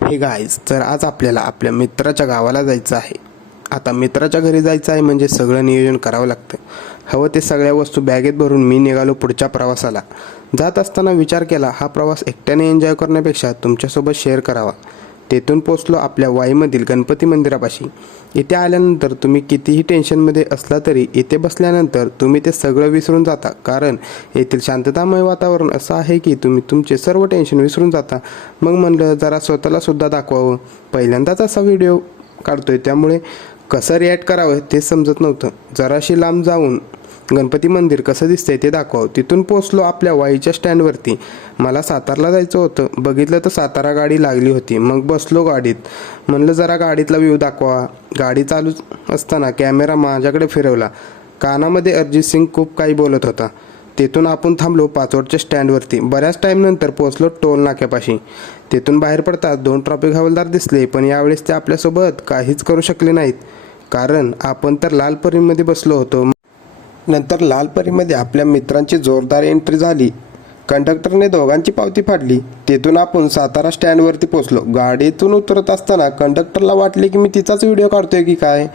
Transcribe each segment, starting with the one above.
हे गाईज, तर आज आपल्याला आपल्या मित्राच्या गावाला जायचं आहे। आता मित्राच्या घरी जायचं आहे म्हणजे सगळं नियोजन करावं लागतं। हवं ते सगळ्या वस्तू बॅगेत भरून मी निघालो पुढच्या प्रवासाला। जात असताना विचार केला, हा प्रवास एकट्याने एन्जॉय करण्यापेक्षा तुमच्यासोबत शेअर करावा। तेथून पोचलो आपल्या वाईमधील गणपती मंदिरापाशी। इथे आल्यानंतर तुम्ही कितीही टेन्शनमध्ये असला तरी इथे बसल्यानंतर तुम्ही ते सगळं विसरून जाता, कारण येथील शांततामय वातावरण असं आहे की तुम्ही तुमचे सर्व टेन्शन विसरून जाता। मग म्हणलं जरा स्वतःला सुद्धा दाखवावं। पहिल्यांदाच असा व्हिडिओ काढतोय, त्यामुळे कसं रिॲक्ट करावं ते समजत नव्हतं। जराशी लांब जाऊन गणपती मंदिर कसं दिसतंय ते दाखवावं। तिथून पोचलो आपल्या वाईच्या स्टँडवरती। मला सातारला जायचं होतं। बघितलं तर सातारा गाडी लागली होती। मग बसलो गाडीत। म्हणलं जरा गाडीतला व्ह्यू दाखवा। गाडी चालू असताना कॅमेरा माझ्याकडे फिरवला। कानामध्ये अरिजित सिंग खूप काही बोलत होता। तेथून आपण थांबलो पाचवडच्या स्टँडवरती। बऱ्याच टाईम नंतर पोहोचलो टोल नाक्यापाशी। तेथून बाहेर पडताच दोन ट्रॅफिक हवालदार दिसले, पण यावेळेस ते आपल्यासोबत काहीच करू शकले नाहीत, कारण आपण तर लाल परीमध्ये बसलो होतो। नंतर लाल परीमध्ये आपल्या मित्रांची जोरदार एंट्री झाली। कंडक्टरने दोघांची पावती फाडली। तेथून आपण सातारा स्टँडवरती पोहोचलो। गाडीतून उतरत असताना कंडक्टरला वाटले की मी तिचाच व्हिडिओ काढतोय की काय।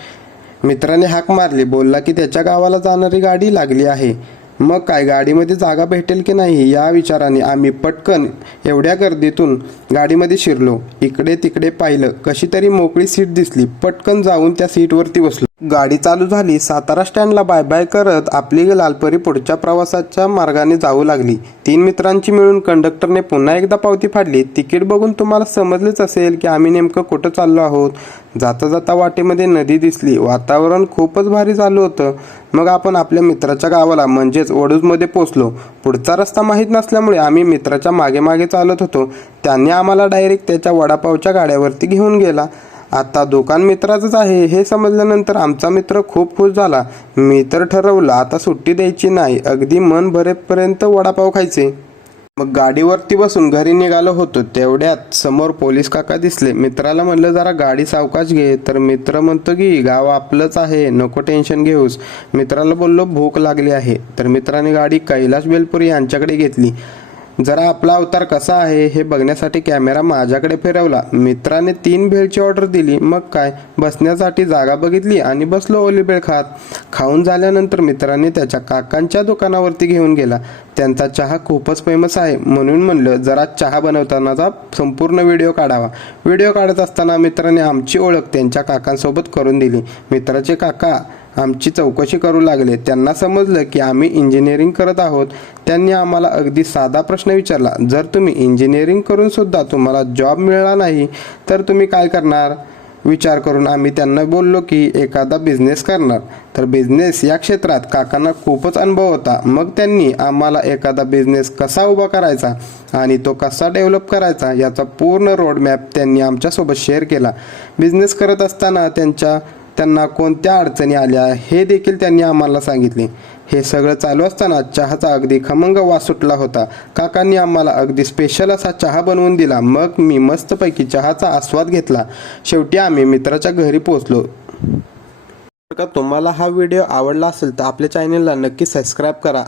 मित्राने हाक मारली, बोलला की त्याच्या गावाला जाणारी गाडी लागली आहे। मग काय गाडीमध्ये जागा भेटेल की नाही या विचाराने आम्ही पटकन एवढ्या गर्दीतून गाडीमध्ये शिरलो। इकडे तिकडे पाहिलं, कशी तरी मोकळी सीट दिसली। पटकन जाऊन त्या सीटवरती बसलो। गाडी चालू झाली। सातारा स्टँडला बाय बाय करत आपली लालपरी पुढच्या प्रवासाच्या मार्गाने जाऊ लागली। तीन मित्रांची मिळून कंडक्टरने पुन्हा एकदा पावती फाडली। तिकीट बघून तुम्हाला समजलेच असेल की आम्ही नेमकं कुठं चाललो आहोत। जाता जाता वाटेमध्ये नदी दिसली। वातावरण खूपच भारी झालं होतं। मग आपण आपल्या मित्राच्या गावाला म्हणजेच वडूजमध्ये पोहोचलो। पुढचा रस्ता माहीत नसल्यामुळे आम्ही मित्राच्या मागे मागे चालत होतो। त्यांनी आम्हाला डायरेक्ट त्याच्या वडापावच्या गाड्यावरती घेऊन गेला। आता दुकान मित्राचंच आहे हे समजल्यानंतर आमचा मित्र खूप खुश झाला। मी तर ठरवलं आता सुट्टी द्यायची नाही, अगदी मन भरेपर्यंत वडापाव खायचे। मग गाडीवरती बसून घरी निघालो होतो, तेवढ्यात समोर पोलीस काका दिसले। मित्राला म्हणलं जरा गाडी सावकाश घे, तर मित्र म्हणतो की गाव आपलंच आहे, नको टेन्शन घेऊस। मित्राला बोललो भूक लागली आहे, तर मित्राने गाडी कैलाश बेलपुरी यांच्याकडे घेतली। जरा आपला अवतार कसा आहे हे बघण्यासाठी कॅमेरा माझ्याकडे फिरवला। मित्राने 3 भेळची ऑर्डर दिली। मग काय बसण्यासाठी जागा बघितली आणि बसलो ओली भेळ खात। खाऊन झाल्यानंतर मित्राने त्याच्या काकांच्या दुकानावरती घेऊन गेला। त्यांचा चहा खूपच फेमस आहे, म्हणून म्हणलं जरा चहा बनवतानाचा संपूर्ण व्हिडिओ काढावा। व्हिडिओ काढत असताना मित्राने आमची ओळख त्यांच्या काकांसोबत करून दिली। मित्राचे काका आमची चौकशी करू लागले। त्यांना समजलं की आम्ही इंजिनिअरिंग करत आहोत। त्यांनी आम्हाला अगदी साधा प्रश्न विचारला, जर तुम्ही इंजिनिअरिंग करून सुद्धा तुम्हाला जॉब मिळाला नाही तर तुम्ही काय करणार। विचार करून आम्ही त्यांना बोललो की एखादा बिझनेस करणार। तर बिझनेस या क्षेत्रात काकांना खूपच अनुभव होता। मग त्यांनी आम्हाला एखादा बिझनेस कसा उभा करायचा आणि तो कसा डेव्हलप करायचा याचा पूर्ण रोडमॅप त्यांनी आमच्यासोबत शेअर केला। बिझनेस करत असताना त्यांना कोणत्या अडचणी आल्या हे देखील त्यांनी आम्हाला सांगितले। हे सगळं चालू असताना चहाचा अगदी खमंग वास सुटला होता। काकांनी आम्हाला अगदी स्पेशल असा चहा बनवून दिला। मग मी मस्तपैकी चहाचा आस्वाद घेतला। शेवटी आम्ही मित्राच्या घरी पोहोचलो। जर का तुम्हाला हा व्हिडिओ आवडला असेल तर आपल्या चॅनलला नक्की सबस्क्राईब करा।